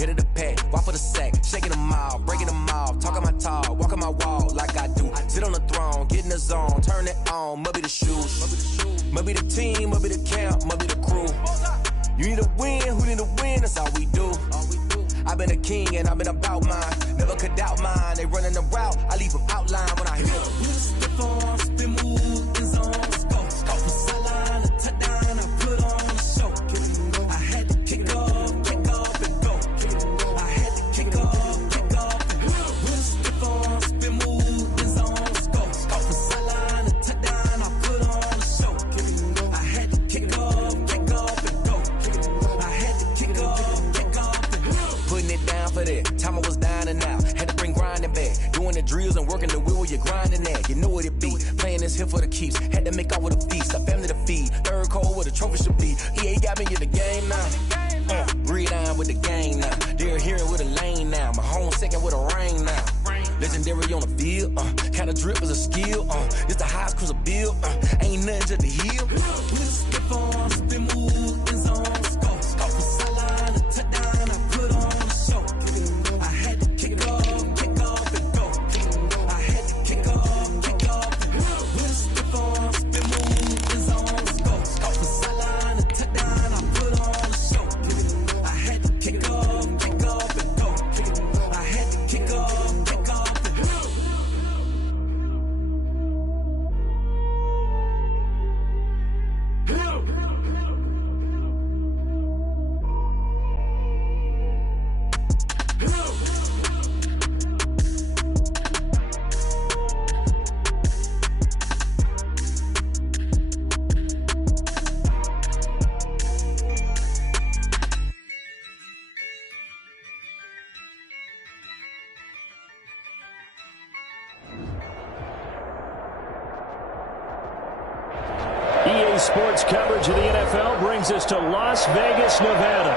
Hit of the pack, walk for the sack, shaking them all, breaking them all, talking my talk, walking my wall like I do. Sit on the throne, get in the zone, turn it on, must be the shoes, must be the team, must be the camp, must be the crew. You need a win, who need a win, that's all we do. I've been a king and I've been about mine, never could doubt mine. They running the route, I leave them outline when I hit them. Step on, spin move, in zone, let's go. From sideline to touchdown, I put on a show. I had to kick off and go. I had to kick off and go. Step on, spin move, in zone, let's go. From sideline to touchdown, I put on a show. I had to kick off and go. I had to kick off and go. Putting it down for that, time I was down and out. Had to bring grinding back, doing the drills and working the wheel where you're grinding at. You know what it be, playing this here for the keeps. Had to make off with a feast, a family to feed. Third cold where the trophy should be. EA got me in the game now. Breathe down with the game now. They're here with a lane now. My home second with a rain now. Legendary on the field, kinda drip is a skill. It's the highest cruiser bill, ain't nothing to the heel. Skip on, spin move, in zone, let's go. From sideline to touchdown, I put on a show. I had to kick off and go. I had to kick off and go. Skip on, spin move, in zone, let's go. From sideline to touchdown, I put on a show. I had to kick off and go. I had to kick off and go. EA Sports coverage of the NFL brings us to Las Vegas, Nevada.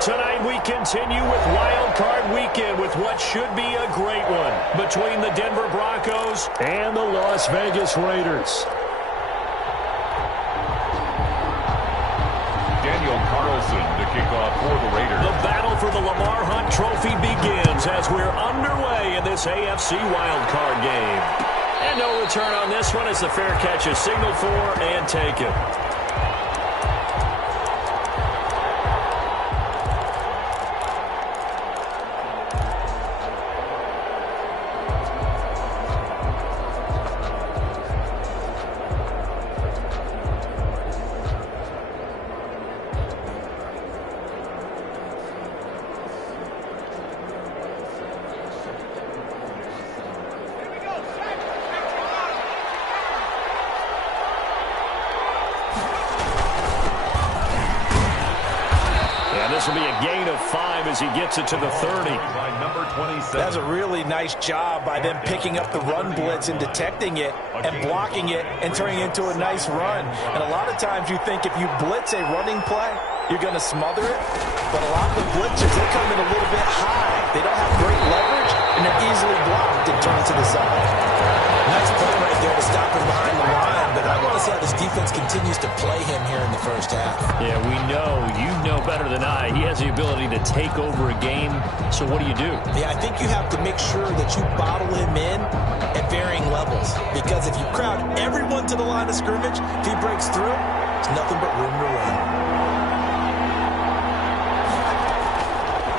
Tonight we continue with Wild Card Weekend with what should be a great one between the Denver Broncos and the Las Vegas Raiders. Daniel Carlson to kick off for the Raiders. The battle for the Lamar Hunt Trophy begins as we're underway in this AFC Wild Card game. And no return on this one as the fair catch is signaled for and taken. This will be a gain of 5 as he gets it to the 30. That's a really nice job by them picking up the run blitz and detecting it and blocking it and turning it into a nice run. And a lot of times you think if you blitz a running play, you're going to smother it. But a lot of the blitzers, they come in a little bit high. They don't have great leverage, and they're easily blocked and turned to the side. Nice play right there to stop him behind the line. But I want to see how this defense continues to play him here in the first half. Yeah, we know. You know better than I. He has the ability to take over a game. So what do you do? Yeah, I think you have to make sure that you bottle him in at varying levels. Because if you crowd everyone to the line of scrimmage, if he breaks through, it's nothing but room to run.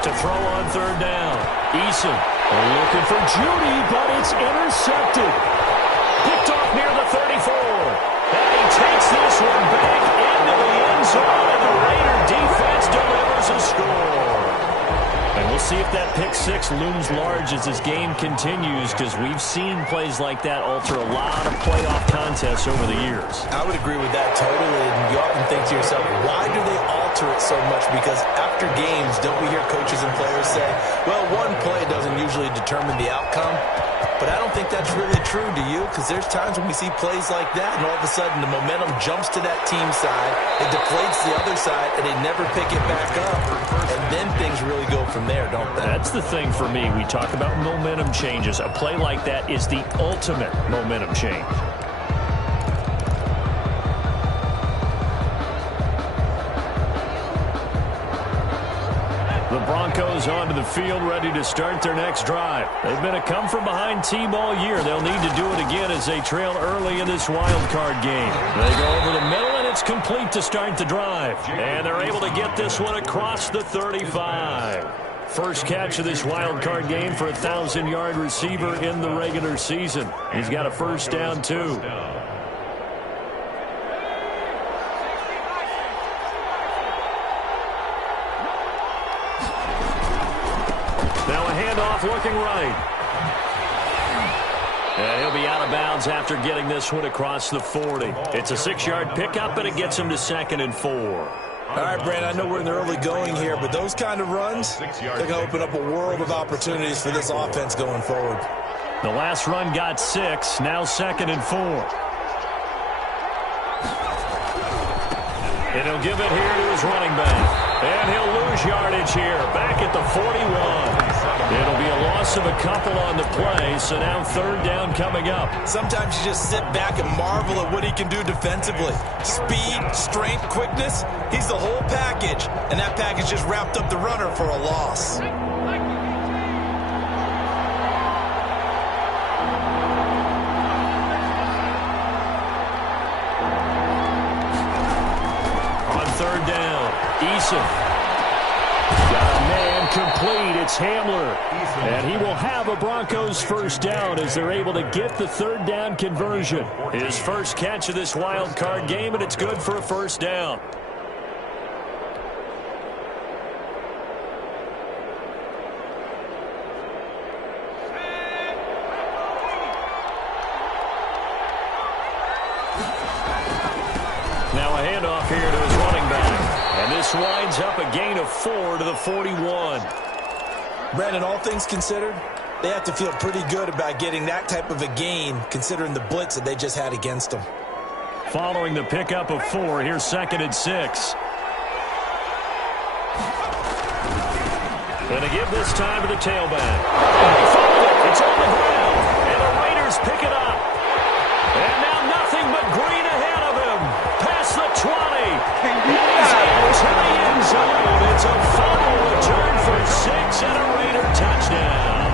To throw on third down. Eason looking for Judy, but it's intercepted. Picked off near the 34. And he takes this one back into the end zone, and the Raider defense delivers a score. And we'll see if that pick six looms large as this game continues, because we've seen plays like that alter a lot of playoff contests over the years. I would agree with that totally. And you often think to yourself, why do they alter it so much? Because after games, don't we hear coaches and players say, well, one play doesn't usually determine the outcome? But I don't think that's really true, do you? Because there's times when we see plays like that, and all of a sudden the momentum jumps to that team side, it deflates the other side, and they never pick it back up. And then things really go from there, don't they? That's the thing for me. We talk about momentum changes. A play like that is the ultimate momentum change. The Broncos Broncos onto the field, ready to start their next drive. They've been a come-from-behind team all year. They'll need to do it again as they trail early in this wild card game. They go over the middle, and it's complete to start the drive. And they're able to get this one across the 35. First catch of this wild card game for a 1,000-yard receiver in the regular season. He's got a first down, too. Looking right. And he'll be out of bounds after getting this one across the 40. It's a 6-yard pickup, and it gets him to 2nd and 4. All right, Brandon, I know we're in the early going here, but those kind of runs, they're going to open up a world of opportunities for this offense going forward. The last run got 6, now 2nd and 4. And he'll give it here to his running back. And he'll lose yardage here, back at the 41. It'll be a loss of a couple on the play, so now 3rd down coming up. Sometimes you just sit back and marvel at what he can do defensively. Speed, strength, quickness, he's the whole package. And that package just wrapped up the runner for a loss. On 3rd down, Eason. Got a man complete. It's Hamler. And he will have a Broncos first down as they're able to get the 3rd down conversion. His first catch of this wild card game, and it's good for a first down. Now a handoff here to his running back. And this winds up a gain of 4 to the 41. Brandon, all things considered, they have to feel pretty good about getting that type of a gain, considering the blitz that they just had against them. Following the pickup of 4, here's 2nd and 6. Going to give this time to the tailback. And he found it. It's on the ground. And the Raiders pick it up. And now nothing but green ahead of him. Past the 20. And he's into the end zone. It's a fumble return for 6 and a Raider touchdown.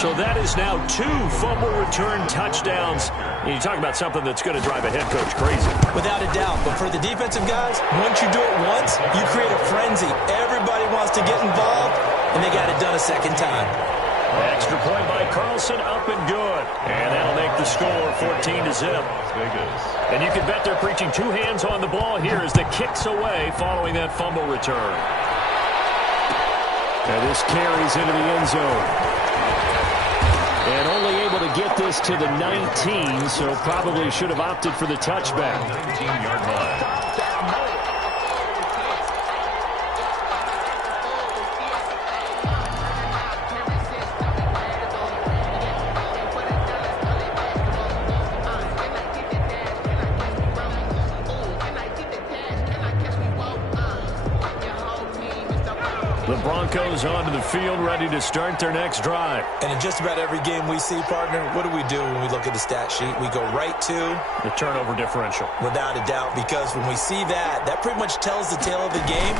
So that is now 2 fumble return touchdowns. You talk about something that's going to drive a head coach crazy. Without a doubt. But for the defensive guys, once you do it once, you create a frenzy. Everybody wants to get involved, and they got it done a second time. Extra point by Carlson, up and good. And that'll make the score 14-0. And you can bet they're preaching 2 hands on the ball here as the kick's away following that fumble return. And this carries into the end zone. And only able to get this to the 19, so probably should have opted for the touchback. 19-yard line. The Broncos onto the field, ready to start their next drive. And in just about every game we see, partner, what do we do when we look at the stat sheet? We go right to the turnover differential. Without a doubt, because when we see that, that pretty much tells the tale of the game.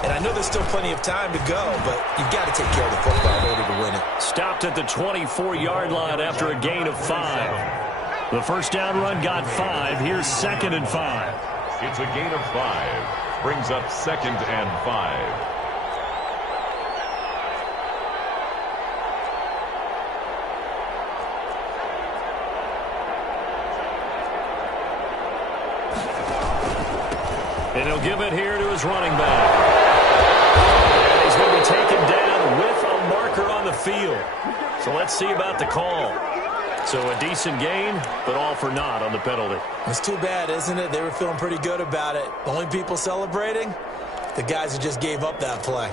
And I know there's still plenty of time to go, but you've got to take care of the football in order to win it. Stopped at the 24-yard line after a gain of 5. The first down run got 5. Here's 2nd and 5. It's a gain of 5. Brings up 2nd and 5. And he'll give it here to his running back. And he's going to be taken down with a marker on the field. So let's see about the call. So a decent gain, but all for naught on the penalty. It's too bad, isn't it? They were feeling pretty good about it. The only people celebrating, the guys who just gave up that play.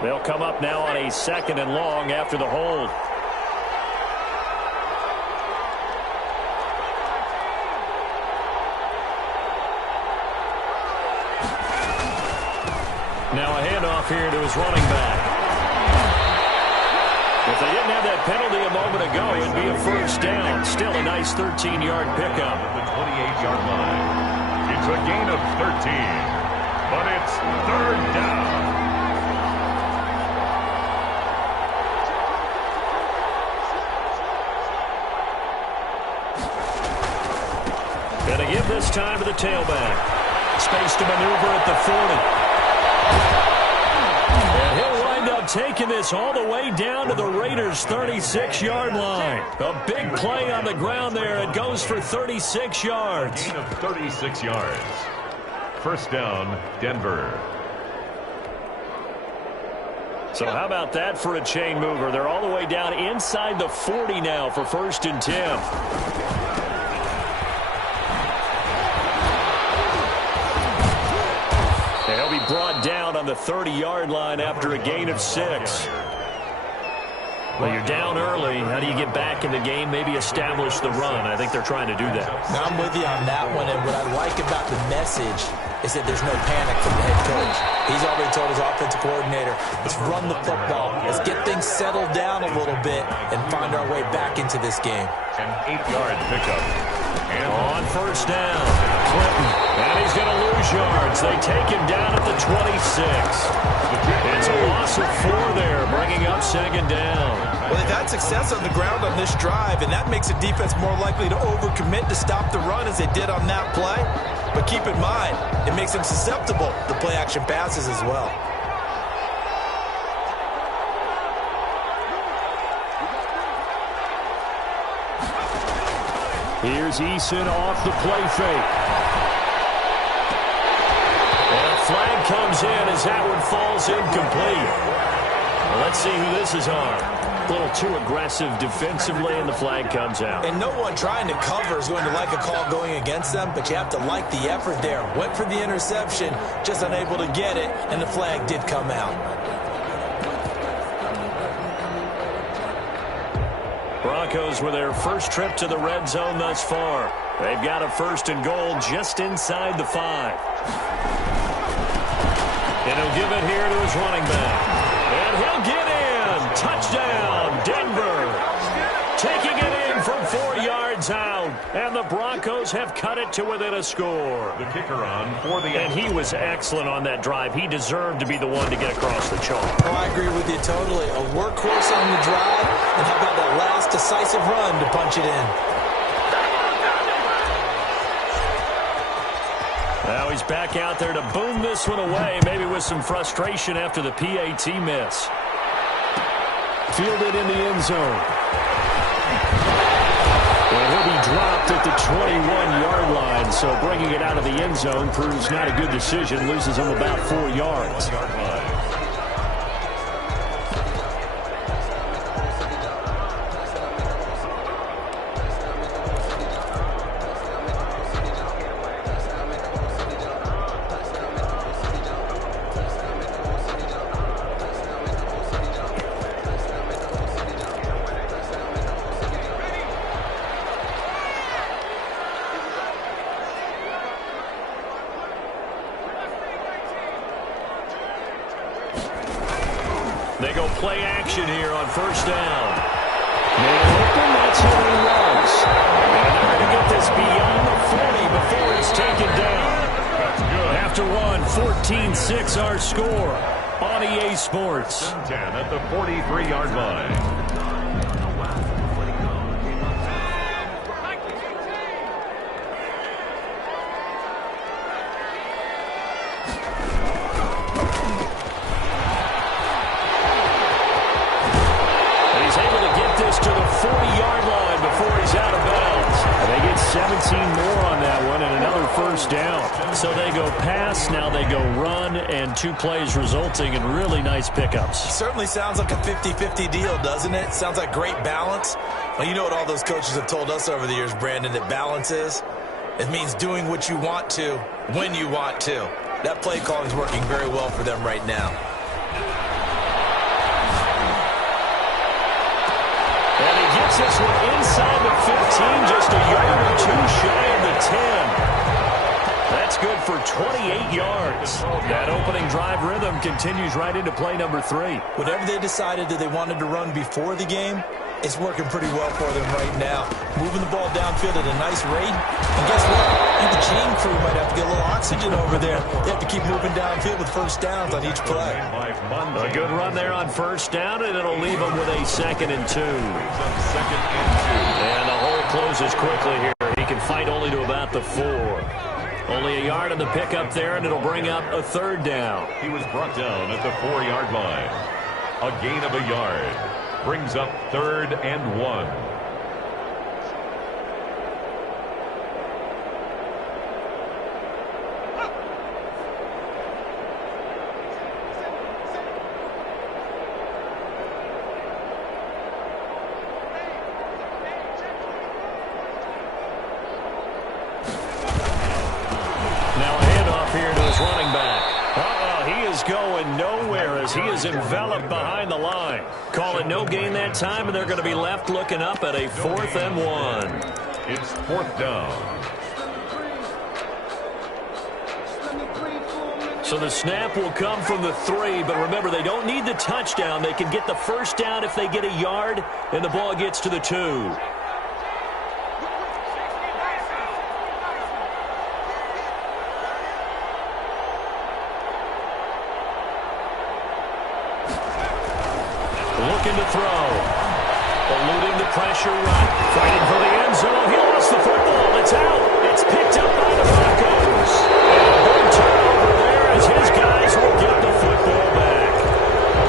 They'll come up now on a 2nd and long after the hold. Now a handoff here to his running back. If they didn't have that penalty a moment ago, it'd be a first down. Still a nice 13-yard pickup. At the 28-yard line. It's a gain of 13, but it's third down. Going to give this time to the tailback. Space to maneuver at the 40. And he'll wind up taking this all the way down to the Raiders' 36-yard line. A big play on the ground there. It goes for 36 yards. Gain of 36 yards. First down, Denver. So how about that for a chain mover? They're all the way down inside the 40 now for 1st and 10. They'll be brought down on the 30-yard line after a gain of 6. Well, you're down early. How do you get back in the game? Maybe establish the run. I think they're trying to do that. Now, I'm with you on that one, and what I like about the message is that there's no panic from the head coach. He's already told his offensive coordinator, let's run the football. Let's get things settled down a little bit and find our way back into this game. An 8-yard pickup. And on first down, Clinton. And he's going to lose yards. They take him down at the 26. It's a loss of 4 there, bringing up 2nd down. Well, they've had success on the ground on this drive, and that makes a defense more likely to overcommit to stop the run as they did on that play. But keep in mind, it makes them susceptible to play-action passes as well. Here's Eason off the play fake. And a flag comes in as that one falls incomplete. Well, let's see who this is on. A little too aggressive defensively, and the flag comes out. And no one trying to cover is going to like a call going against them, but you have to like the effort there. Went for the interception, just unable to get it, and the flag did come out. Broncos with their first trip to the red zone thus far. They've got a 1st and goal just inside the 5. And he'll give it here to his running back. And he'll get in. Touchdown, Denver. Taking it in from 4 yards out. And the Broncos have cut it to within a score. the kicker on for the And he was excellent on that drive. He deserved to be the one to get across the chalk. Oh, I agree with you totally. A workhorse on the drive, and how about that last decisive run to punch it in? Now he's back out there to boom this one away, maybe with some frustration after the PAT miss. Fielded in the end zone. And he'll be dropped at the 21-yard line, so bringing it out of the end zone proves not a good decision. Loses him about 4 yards. They go play action here on first down. Man open, that's who he was. And they're going to get this beyond the 40 before it's taken down. After one, 14-6 our score on EA Sports. 10 at the 43-yard line. To the 40-yard line before he's out of bounds. And they get 17 more on that one and another first down. So they go pass, now they go run, and 2 plays resulting in really nice pickups. Certainly sounds like a 50-50 deal, doesn't it? Sounds like great balance. Well, you know what all those coaches have told us over the years, Brandon, that balance is? It means doing what you want to, when you want to. That play calling is working very well for them right now. Gets this one inside the 15, just a yard or 2 shy of the 10. That's good for 28 yards. That opening drive rhythm continues right into play number 3. Whatever they decided that they wanted to run before the game, it's working pretty well for them right now. Moving the ball downfield at a nice rate. And guess what? I think the chain crew might have to get a little oxygen over there. They have to keep moving downfield with first downs on each play. A good run there on first down, and it'll leave them with a 2nd and 2. And the hole closes quickly here. He can fight only to about the 4. Only a yard on the pickup there, and it'll bring up a 3rd down. He was brought down at the 4-yard line. A gain of a yard. Brings up 3rd and 1. Going nowhere as he is enveloped behind the line. Call it no gain that time, and they're going to be left looking up at a 4th and 1. It's 4th down. So the snap will come from the 3, but remember, they don't need the touchdown. They can get the first down if they get a yard, and the ball gets to the 2. Looking to throw. Eluding the pressure run. Fighting for the end zone. He lost the football. It's out. It's picked up by the Broncos. And a big turnover there as his guys will get the football back.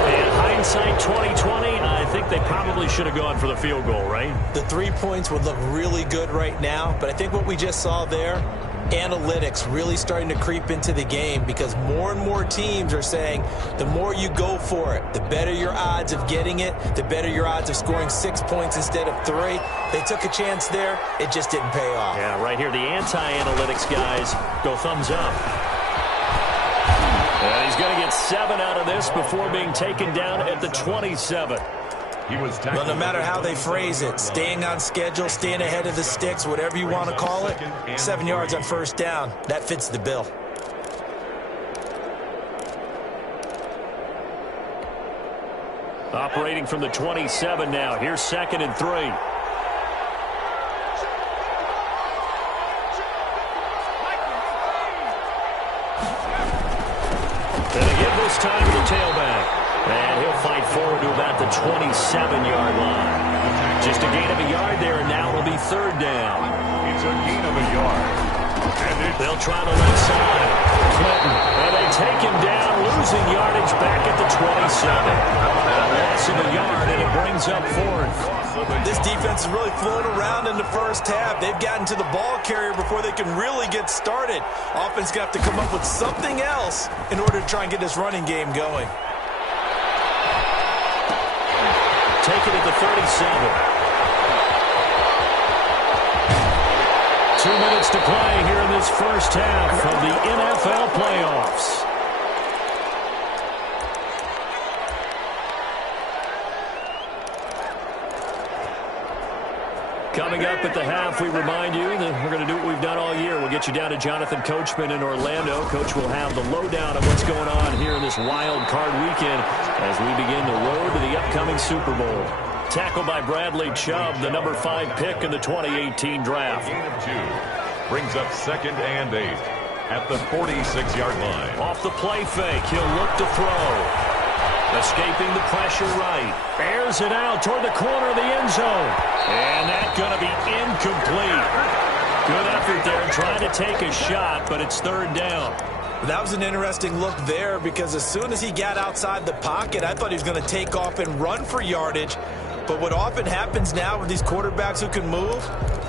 And hindsight 2020, I think they probably should have gone for the field goal, right? The 3 points would look really good right now, but I think what we just saw there, analytics really starting to creep into the game because more and more teams are saying the more you go for it, the better your odds of getting it, the better your odds of scoring 6 points instead of 3. They took a chance there. It just didn't pay off. Yeah, right here, the anti-analytics guys go thumbs up. And he's going to get 7 out of this before being taken down at the 27. Well, no matter how they phrase it, staying on schedule, staying ahead of the sticks, whatever you want to call it, 7 yards on first down, that fits the bill. Operating from the 27 now. Here's 2nd and 3. And again this time to the tailback. And he'll fight forward to about the 27-yard line. Just a gain of a yard there, and now it'll be 3rd down. It's a gain of a yard. They'll try the left side. Clinton. And they take him down, losing yardage back at the 27. Loss of a yard, and it brings up 4th. This defense is really flown around in the first half. They've gotten to the ball carrier before they can really get started. Offense got to come up with something else in order to try and get this running game going. Taken at the 37. 2 minutes to play here in this first half of the NFL playoffs. Coming up at the half, we remind you that we're going to do what we've done all year. We'll get you down to Jonathan Coachman in Orlando. Coach will have the lowdown of what's going on here in this wild card weekend as we begin the road to the upcoming Super Bowl. Tackled by Bradley Chubb, the number 5 pick in the 2018 draft. Gain of 2 brings up 2nd and 8 at the 46-yard line. Off the play fake, he'll look to throw. Escaping the pressure right. Airs it out toward the corner of the end zone. And that's going to be incomplete. Good effort there trying to take a shot, but it's 3rd down. That was an interesting look there because as soon as he got outside the pocket, I thought he was going to take off and run for yardage. But what often happens now with these quarterbacks who can move,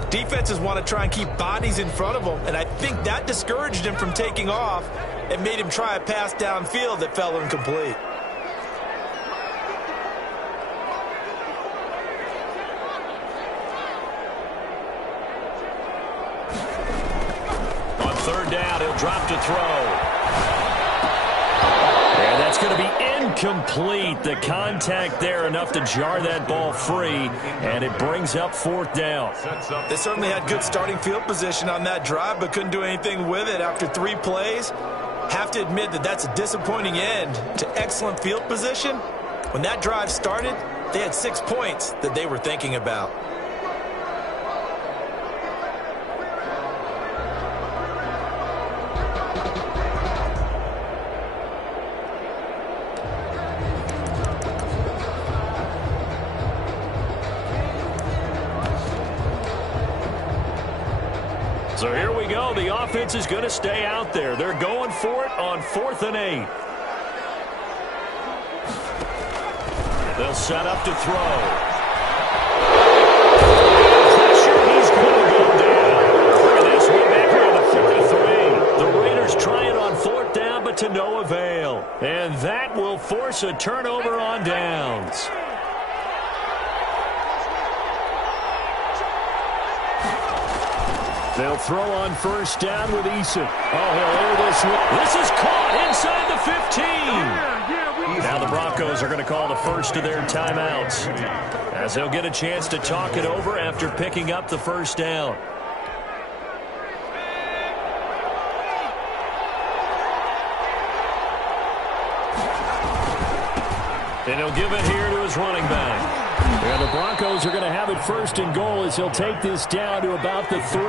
defenses want to try and keep bodies in front of them. And I think that discouraged him from taking off and made him try a pass downfield that fell incomplete. On 3rd down, he'll drop to throw. And that's going to be incomplete. The contact there enough to jar that ball free, and it brings up fourth down. They certainly had good starting field position on that drive, but couldn't do anything with it after 3 plays. Have to admit that that's a disappointing end to excellent field position. When that drive started, they had 6 points that they were thinking about. So here we go. The offense is going to stay out there. They're going for it on 4th and 8. They'll set up to throw. Pressure, he's going to go down. Look at this, way back here on the 43. The Raiders try it on 4th down, but to no avail. And that will force a turnover on downs. They'll throw on 1st down with Eason. Oh, he'll air this. This is caught inside the 15. Now the Broncos are going to call the first of their timeouts, as they'll get a chance to talk it over after picking up the 1st down. And he'll give it here to his running back. And the Broncos are going to have it 1st and goal as he'll take this down to about the 3.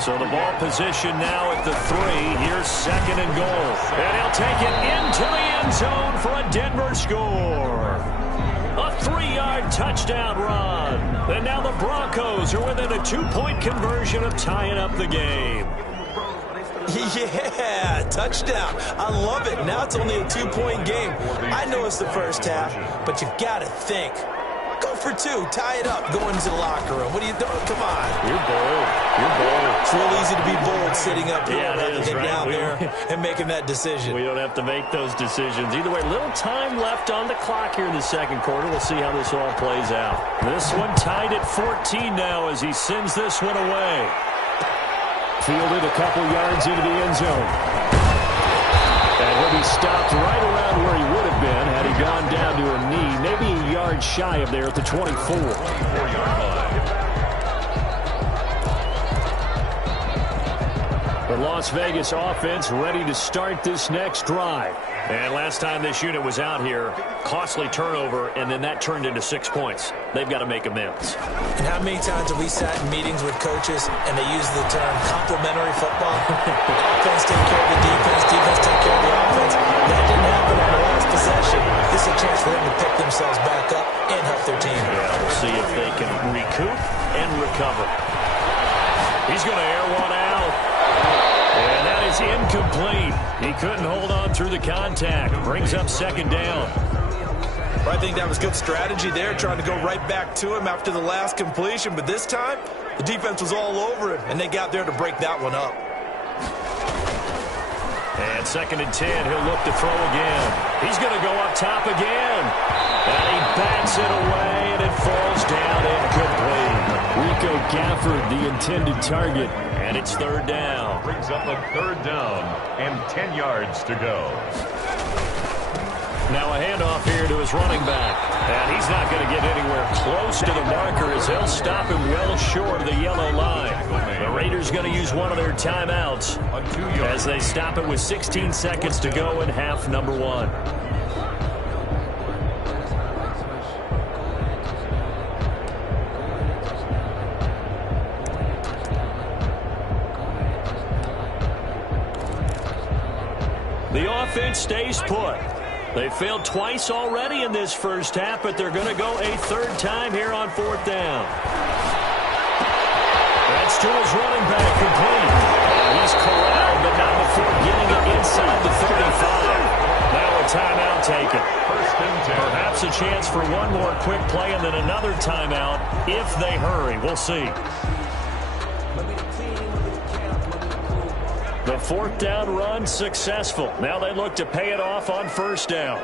So the ball position now at the 3. Here's 2nd and goal. And he'll take it into the end zone for a Denver score. A 3-yard touchdown run. And now the Broncos are within a 2-point conversion of tying up the game. Yeah, touchdown. I love it. Now it's only a 2-point game. I know it's the first half, but you've got to think. Go for 2. Tie it up. Go into the locker room. What are you doing? Come on. You're bold. You're bold. It's real easy to be bold sitting up here rather than right? down there and making that decision. We don't have to make those decisions. Either way, little time left on the clock here in the 2nd quarter. We'll see how this all plays out. This one tied at 14 now as he sends this one away. Fielded a couple yards into the end zone. And he'll be stopped right around where he would have been had he gone down to a knee, maybe a yard shy of there at the 24. 4-yard line. The Las Vegas offense ready to start this next drive. And last time this unit was out here, costly turnover, and then that turned into 6 points. They've got to make amends. And how many times have we sat in meetings with coaches and they use the term complementary football? Offense take care of the defense, defense take care of the offense. That didn't happen on the last possession. This is a chance for them to pick themselves back up and help their team. Yeah, we'll see if they can recoup and recover. He's going to air one out. And that is incomplete. He couldn't hold on through the contact. Brings up 2nd down. I think that was good strategy there, trying to go right back to him after the last completion. But this time, the defense was all over him, and they got there to break that one up. And 2nd and 10, he'll look to throw again. He's going to go up top again. And he bats it away, and it falls down incomplete. Rico Gafford, the intended target, and it's 3rd down. Brings up a 3rd down and 10 yards to go. Now a handoff here to his running back. And he's not going to get anywhere close to the marker as they'll stop him well short of the yellow line. The Raiders going to use one of their timeouts as they stop it with 16 seconds to go in half number 1. The offense stays put. They failed twice already in this first half, but they're going to go a 3rd time here on 4th down. That's to his running back, complete. He's corralled, but not before getting it inside the 35. Now a timeout taken. Perhaps a chance for one more quick play and then another timeout if they hurry. We'll see. The 4th down run successful. Now they look to pay it off on 1st down.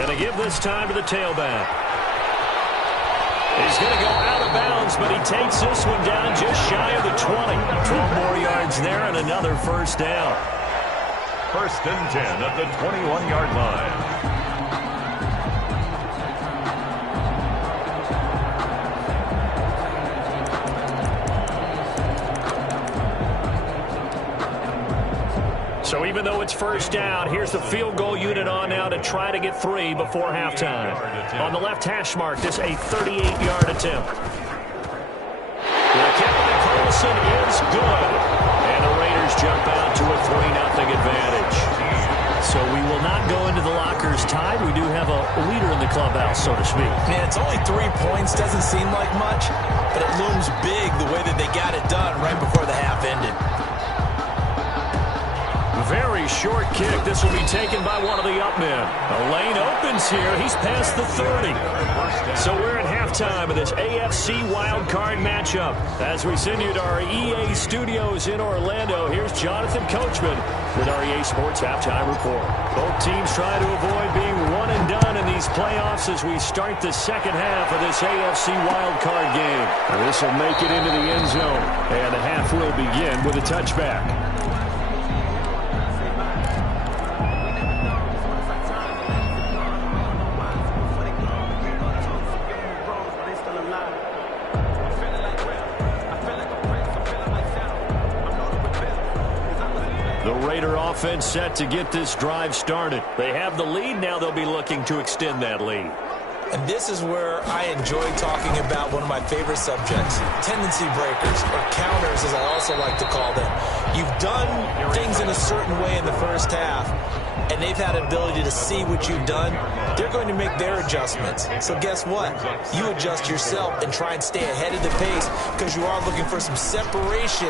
And they give this time to the tailback. He's going to go out of bounds, but he takes this one down just shy of the 20. 12 more yards there and another 1st down. First and 10 at the 21-yard line. So even though it's first down, here's the field goal unit on now to try to get 3 before halftime. On the left hash mark, this a 38-yard attempt. The kick by Carlson is good. And the Raiders jump out to a 3-0 advantage. So we will not go into the lockers tied. We do have a leader in the clubhouse, so to speak. Man, it's only 3 points. Doesn't seem like much, but it looms big the way that they got it done right before the half ended. Very short kick. This will be taken by one of the up men. A lane opens here. He's past the 30. So we're at halftime of this AFC wildcard matchup. As we send you to our EA studios in Orlando, here's Jonathan Coachman with our EA Sports Halftime Report. Both teams try to avoid being one and done in these playoffs as we start the second half of this AFC wildcard game. This will make it into the end zone, and the half will begin with a touchback. Offense set to get this drive started. They have the lead. Now they'll be looking to extend that lead. And this is where I enjoy talking about one of my favorite subjects, tendency breakers, or counters as I also like to call them. You've done things in a certain way in the first half, and they've had an ability to see what you've done. They're going to make their adjustments. So guess what? You adjust yourself and try and stay ahead of the pace because you are looking for some separation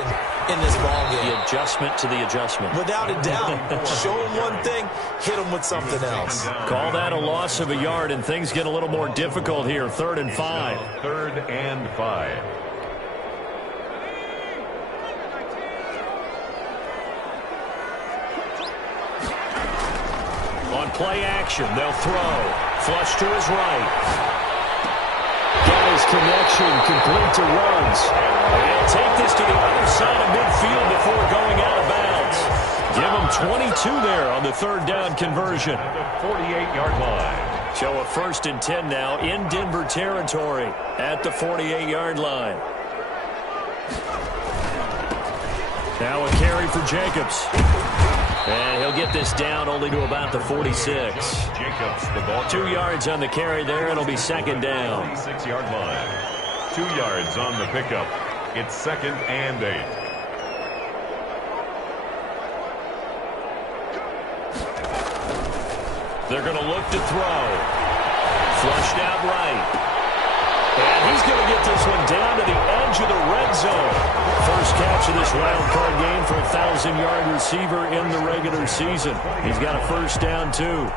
in this ballgame. The adjustment to the adjustment. Without a doubt. Show them one thing, hit them with something else. Call that a loss of a yard, and things get a little more difficult here. 3rd and 5. 3rd and 5. On play action, they'll throw. Flush to his right. Got his connection, complete to Ruggs. And he'll take this to the other side of midfield before going out of bounds. Give him 22 there on the 3rd down conversion. At the 48-yard line. So a 1st and 10 now in Denver territory at the 48-yard line. Now a carry for Jacobs. And he'll get this down only to about the 46. Jacobs, the ball. 2 yards on the carry there. It'll be 2nd down. 46-yard line. 2 yards on the pickup. It's 2nd and 8. They're going to look to throw. Flushed out right. And he's going to get this one down to the edge of the red zone. First catch of this wild card game for a 1,000-yard receiver in the regular season. He's got a 1st down, too.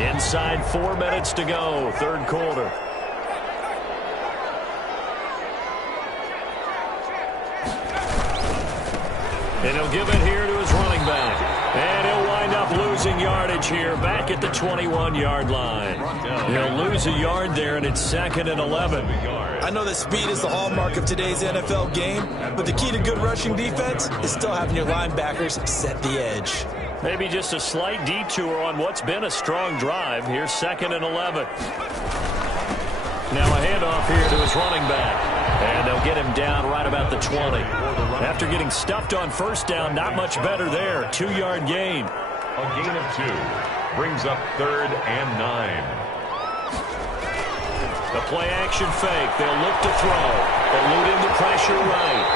Inside 4 minutes to go, 3rd quarter. And he'll give it here to his running back. And he'll wind up losing yardage here back at the 21-yard line. He'll lose a yard there, and it's 2nd and 11. I know that speed is the hallmark of today's NFL game, but the key to good rushing defense is still having your linebackers set the edge. Maybe just a slight detour on what's been a strong drive. Here's 2nd and 11. Now a handoff here to his running back. And they'll get him down right about the 20. After getting stuffed on 1st down, not much better there. 2-yard gain. A gain of 2. Brings up 3rd and 9. The play action fake. They'll look to throw. Eluding the pressure right.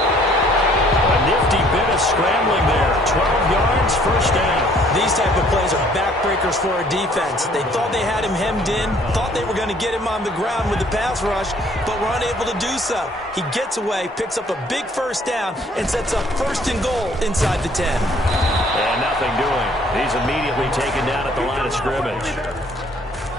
A nifty bit of scrambling there. 12 yards, 1st down. These type of plays are backbreakers for a defense. They thought they had him hemmed in, thought they were going to get him on the ground with the pass rush, but were unable to do so. He gets away, picks up a big 1st down, and sets up 1st and goal inside the 10. And nothing doing. He's immediately taken down at the line of scrimmage.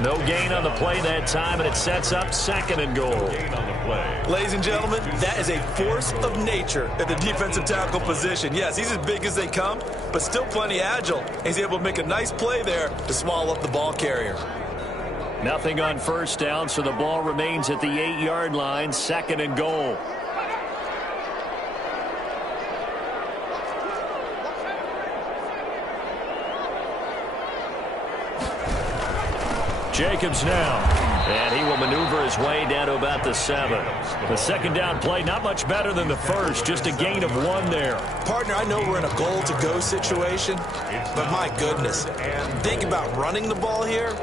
No gain on the play that time, and it sets up 2nd and goal. Gain on the play. Ladies and gentlemen, that is a force of nature at the defensive tackle position. Yes, he's as big as they come, but still plenty agile. He's able to make a nice play there to swallow up the ball carrier. Nothing on 1st down, so the ball remains at the 8-yard line, 2nd and goal. Jacobs now. And he will maneuver his way down to about the 7. The second down play, not much better than the first. Just a gain of 1 there. Partner, I know we're in a goal-to-go situation, but my goodness. Think about running the ball here.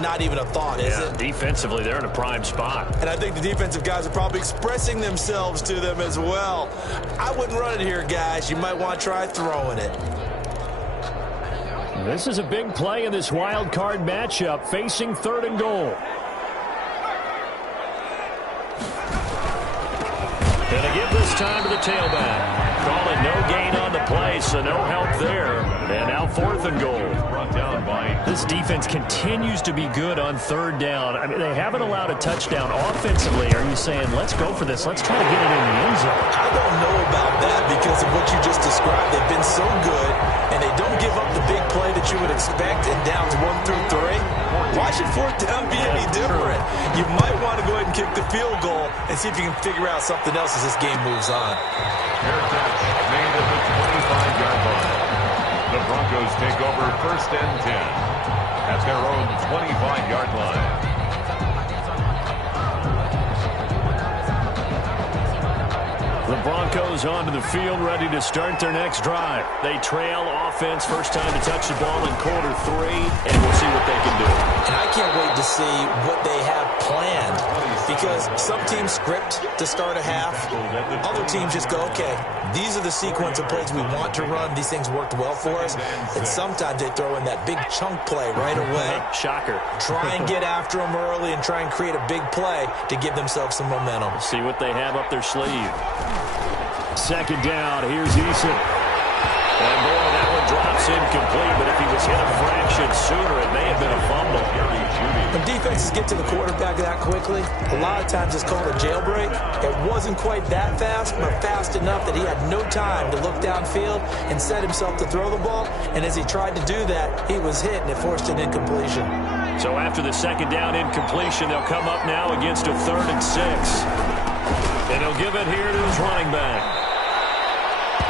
Not even a thought, is it? Defensively, they're in a prime spot. And I think the defensive guys are probably expressing themselves to them as well. I wouldn't run it here, guys. You might want to try throwing it. This is a big play in this wild card matchup, facing 3rd and goal. Gonna give this time to the tailback. Calling no gain on the play, so no help there. And now 4th and goal. This defense continues to be good on 3rd down. I mean, they haven't allowed a touchdown offensively. Are you saying, let's go for this? Let's try to get it in the end zone. I don't know about that because of what you just described. They've been so good, and they don't give up the big play that you would expect in downs 1 through 3. Why should 4th down be any different? You might want to go ahead and kick the field goal and see if you can figure out something else as this game moves on. Fair catch made at the 25-yard line. The Broncos take over 1st and 10 at their own 25-yard line. The Broncos onto the field, ready to start their next drive. They trail offense, first time to touch the ball in quarter 3, and we'll see what they can do. And I can't wait to see what they have planned because some teams script to start a half. Other teams just go, okay, these are the sequence of plays we want to run. These things worked well for us. And sometimes they throw in that big chunk play right away. Shocker. Try and get after them early and try and create a big play to give themselves some momentum. See what they have up their sleeve. 2nd down, here's Eason. And boy, that one drops incomplete, but if he was hit a fraction sooner, it may have been a fumble. When defenses get to the quarterback that quickly, a lot of times it's called a jailbreak. It wasn't quite that fast, but fast enough that he had no time to look downfield and set himself to throw the ball. And as he tried to do that, he was hit, and it forced an incompletion. So after the 2nd down incompletion, they'll come up now against a 3rd and 6. And he'll give it here to his running back.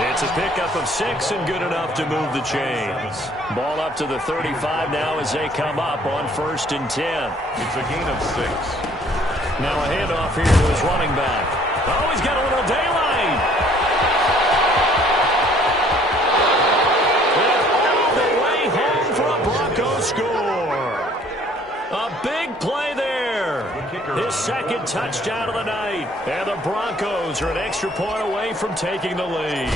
It's a pickup of 6 and good enough to move the chains. Ball up to the 35 now as they come up on 1st and 10. It's a gain of 6. Now a handoff here to his running back. Oh, he's got a little daylight. And all the way home for a Broncos score. A big play there. His 2nd touchdown of the night. And the Broncos are an extra point away from taking the lead.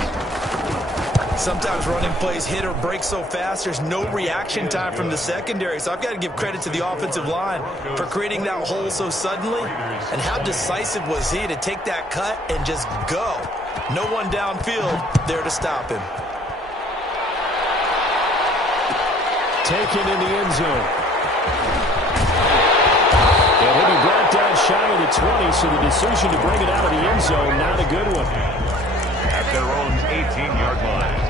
Sometimes running plays hit or break so fast, there's no reaction time from the secondary. So I've got to give credit to the offensive line for creating that hole so suddenly. And how decisive was he to take that cut and just go? No one downfield there to stop him. Taken in the end zone. And he'll be brought down shy of the 20, so the decision to bring it out of the end zone, not a good one. At their own 18-yard line.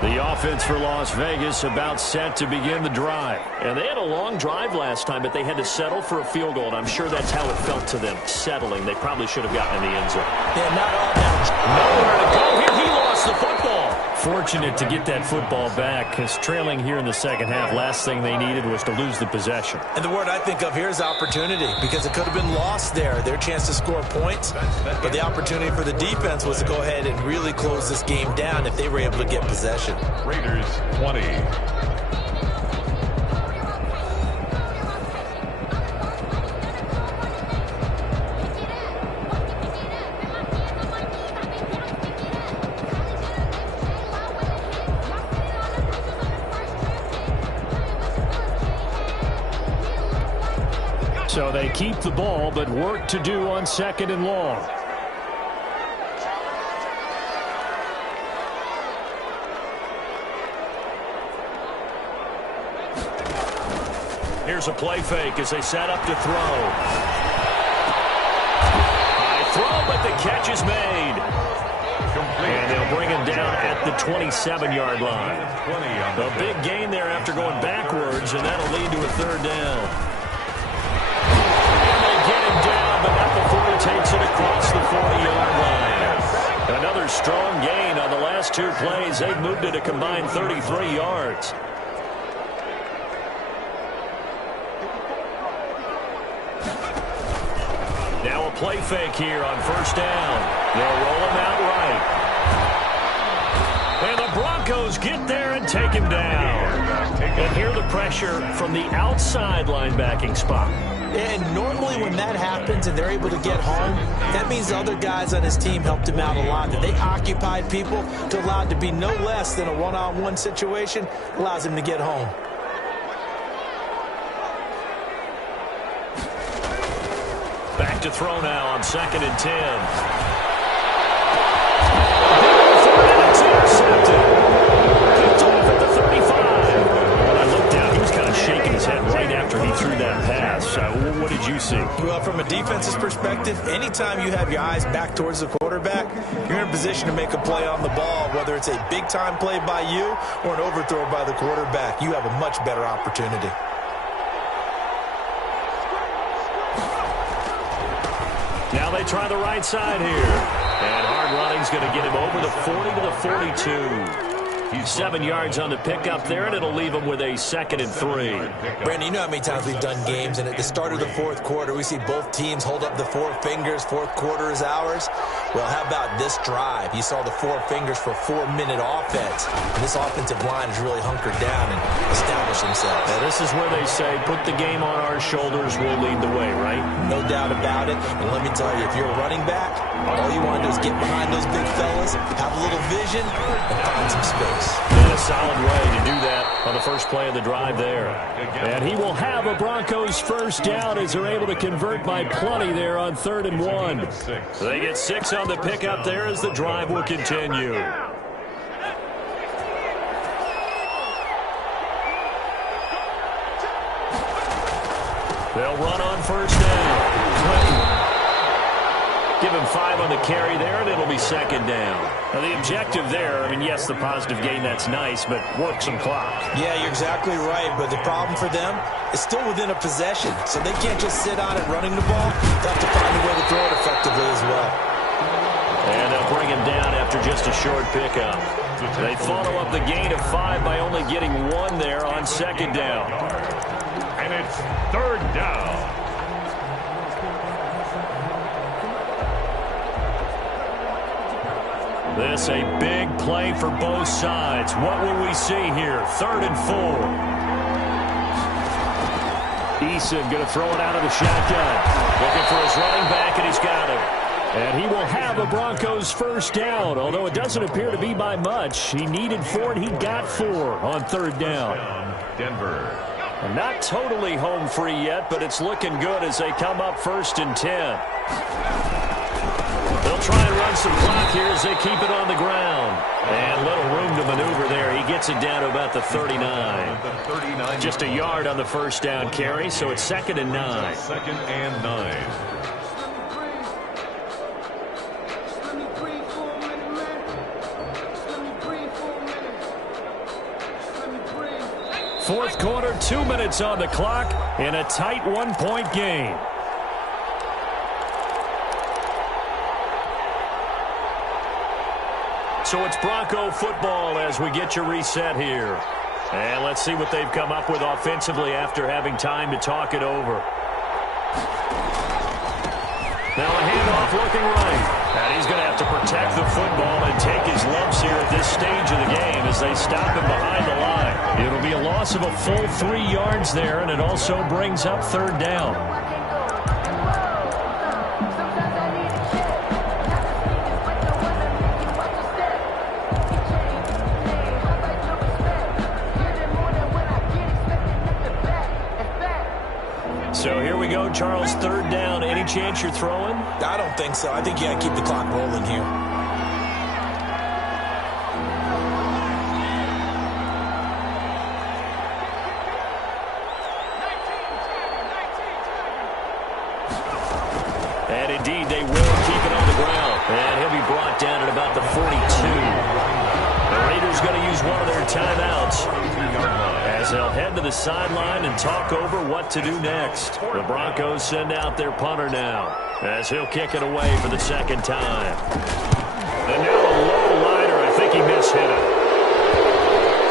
The offense for Las Vegas about set to begin the drive. And they had a long drive last time, but they had to settle for a field goal, and I'm sure that's how it felt to them, settling. They probably should have gotten in the end zone. Yeah, not all now. Nowhere to go here. He lost the football. Fortunate to get that football back, because trailing here in the 2nd half, last thing they needed was to lose the possession. And the word I think of here is opportunity, because it could have been lost there. Their chance to score points, but the opportunity for the defense was to go ahead and really close this game down if they were able to get possession. Raiders 20. So they keep the ball, but work to do on 2nd and long. Here's a play fake as they set up to throw. High throw, but the catch is made. And they'll bring him down at the 27-yard line. A big gain there after going backwards, and that'll lead to a 3rd down. Down, but not before he takes it across the 40-yard line. Another strong gain on the last 2 plays. They've moved it a combined 33 yards. play fake here on first down. They'll roll him out right. And the Broncos get there and take him down. And here the pressure from the outside linebacking spot. And normally when that happens and they're able to get home, that means the other guys on his team helped him out a lot. That they occupied people to allow it to be no less than a one-on-one situation, allows him to get home. Back to throw now on 2nd and 10. It's intercepted. Picked off at the 35. When I looked down, he was kind of shaking his head right after he threw that pass. What did you see? Well, from a defense's perspective, anytime you have your eyes back towards the quarterback, you're in a position to make a play on the ball, whether it's a big-time play by you or an overthrow by the quarterback. You have a much better opportunity. Now they try the right side here. And hard running's going to get him over the 40 to the 42. He's 7 yards on the pickup there, and it'll leave him with a 2nd and 3. Brandon, you know how many times we've done games, and at the start of the fourth quarter, we see both teams hold up the 4 fingers, fourth quarter is ours. Well, how about this drive? You saw the 4 fingers for 4-minute offense. And this offensive line has really hunkered down and established themselves. Now, this is where they say, put the game on our shoulders, we'll lead the way, right? No doubt about it. And let me tell you, if you're a running back, all you want to do is get behind those big fellas, have a little vision, and find some space. And a solid way to do that on the first play of the drive there. And he will have a Broncos first down as they're able to convert by plenty there on 3rd and 1. They get 6 on the pickup there as the drive will continue. They'll run on first down. Give him 5 on the carry there, and it'll be 2nd down. Now, the objective there, I mean, yes, the positive gain, that's nice, but work some clock. Yeah, you're exactly right, but the problem for them is still within a possession, so they can't just sit on it running the ball. They'll have to find a way to throw it effectively as well. And they'll bring him down after just a short pickup. They follow up the gain of 5 by only getting 1 there on 2nd down. And it's 3rd down. This a big play for both sides. What will we see here? 3rd and 4. Eason going to throw it out of the shotgun. Looking for his running back, and he's got him. And he will have a Broncos first down, although it doesn't appear to be by much. He needed 4, and he got 4 on 3rd down. Denver. Not totally home free yet, but it's looking good as they come up 1st and 10. They'll try and run some clock here as they keep it on the ground. And little room to maneuver there. He gets it down to about the 39. Just a yard on the first down carry, so it's 2nd and 9. 2nd and 9. Fourth quarter, 2 minutes on the clock in a tight 1-point game. So it's Bronco football as we get you reset here. And let's see what they've come up with offensively after having time to talk it over. Now a handoff looking right. And he's going to have to protect the football and take his lumps here at this stage of the game as they stop him behind the line. It'll be a loss of a full 3 yards there, and it also brings up 3rd down. So here we go, Charles, 3rd down. Any chance you're throwing? I don't think so. I think you got to keep the clock rolling here. And indeed, they will keep it on the ground. And he'll be brought down at about the 42. The Raiders going to use one of their timeouts as they'll head to the sideline and talk over what to do next. The Broncos send out their punter now as he'll kick it away for the 2nd time. And now a low liner. I think he mishit it.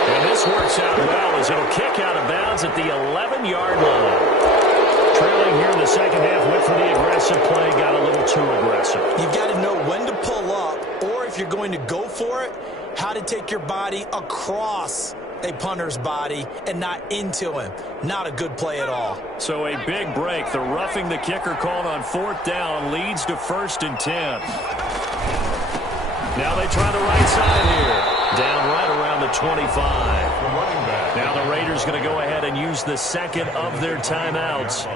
And this works out well as it'll kick out of bounds at the 11-yard line. trailing here in the second half, went for the aggressive play, got a little too aggressive. You've got to know when to pull up, or if you're going to go for it, how to take your body across a punter's body and not into him. Not a good play at all. So a big break. The roughing the kicker called on 4th down leads to 1st and 10. Now they try the right side here. Down right around the 25. Now the Raiders going to go ahead and use the second of their timeouts,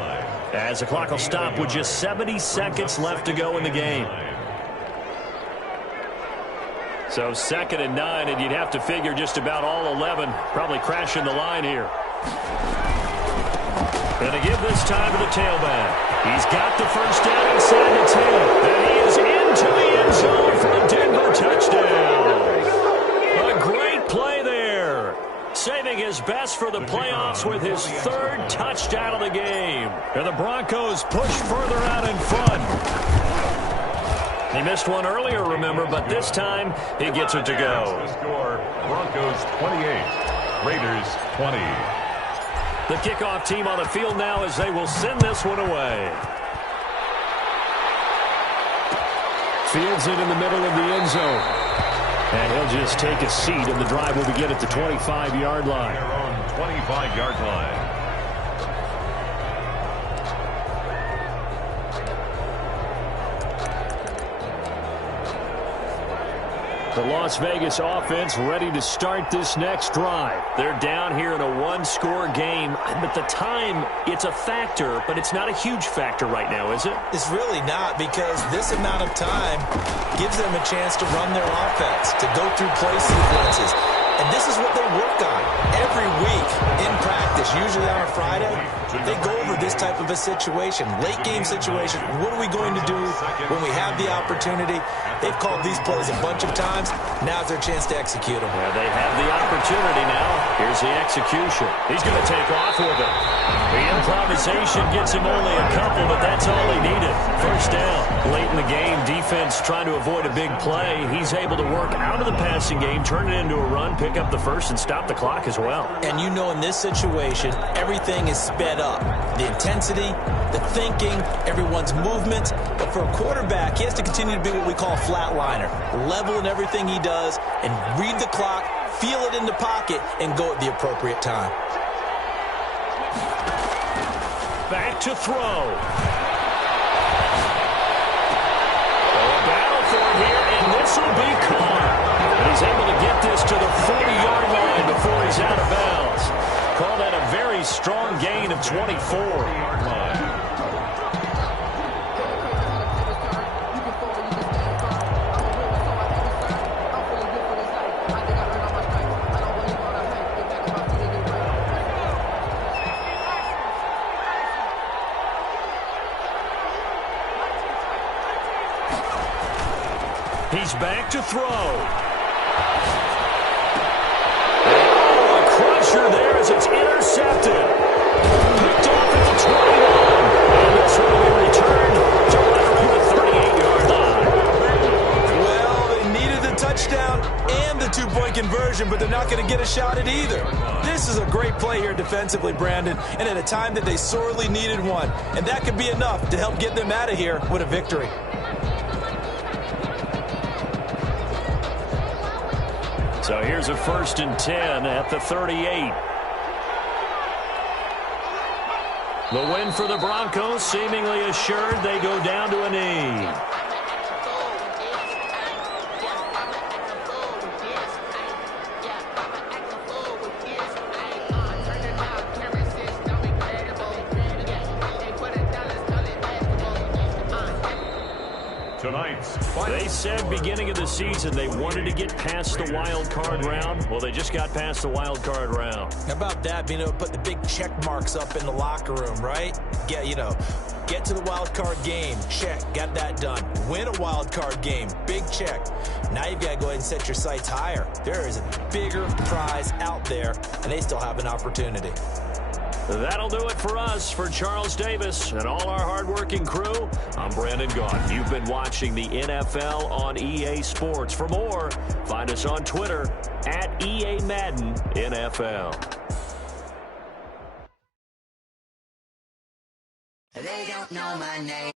as the clock will stop with just 70 seconds left to go in the game. So 2nd and 9, and you'd have to figure just about all 11 probably crashing the line here. Going to give this time to the tailback. He's got the first down inside the 10. And he is into the end zone for a Denver touchdown. A great play there. Saving his best for the playoffs with his 3rd touchdown of the game. And the Broncos push further out in front. He missed one earlier, remember, but this time he gets it to go. The score, Broncos 28, Raiders 20. The kickoff team on the field now as they will send this one away. Fields it in the middle of the end zone. And he'll just take a seat, and the drive will begin at the 25-yard line. Their own 25-yard line. The Las Vegas offense ready to start this next drive. They're down here in a one-score game. At the time, it's a factor, but it's not a huge factor right now, is it? It's really not, because this amount of time gives them a chance to run their offense, to go through play sequences. And this is what they work on every week in practice, usually on a Friday. They go over this type of a situation, late-game situation. What are we going to do when we have the opportunity? They've called these plays a bunch of times. Now's their chance to execute them. Yeah, they have the opportunity now. Here's the execution. He's going to take off with it. The improvisation gets him only a couple, but that's all he needed. First down. Late in the game, defense trying to avoid a big play. He's able to work out of the passing game, turn it into a run, pick up the first, and stop the clock as well. And you know, in this situation, everything is sped up. The intensity, the thinking, everyone's movement. But for a quarterback, he has to continue to be what we call a flatliner. Level in everything he does and read the clock, feel it in the pocket, and go at the appropriate time. Back to throw. A battle for it here, and this will be caught. And he's able to get this to the 40-yard line before he's out of bounds. Call that a very strong gain of 24. He's back to throw. Oh, a crusher there as it's intercepted. Picked off at the 21. And this one will be returned to right around the 38-yard line. Well, they needed the touchdown and the two-point conversion, but they're not going to get a shot at either. This is a great play here defensively, Brandon, and at a time that they sorely needed one. And that could be enough to help get them out of here with a victory. So here's a 1st and 10 at the 38. The win for the Broncos seemingly assured. They go down to a knee. They said beginning of the season they wanted to get past the wild card round. Well, they just got past the wild card round. How about that, being able to put the big check marks up in the locker room, right? Get to the wild card game, check, got that done. Win a wild card game, big check. Now you've got to go ahead and set your sights higher. There is a bigger prize out there, and they still have an opportunity. That'll do it for us. For Charles Davis and all our hardworking crew, I'm Brandon Gaudin. You've been watching the NFL on EA Sports. For more, find us on Twitter at EA Madden NFL. know my name.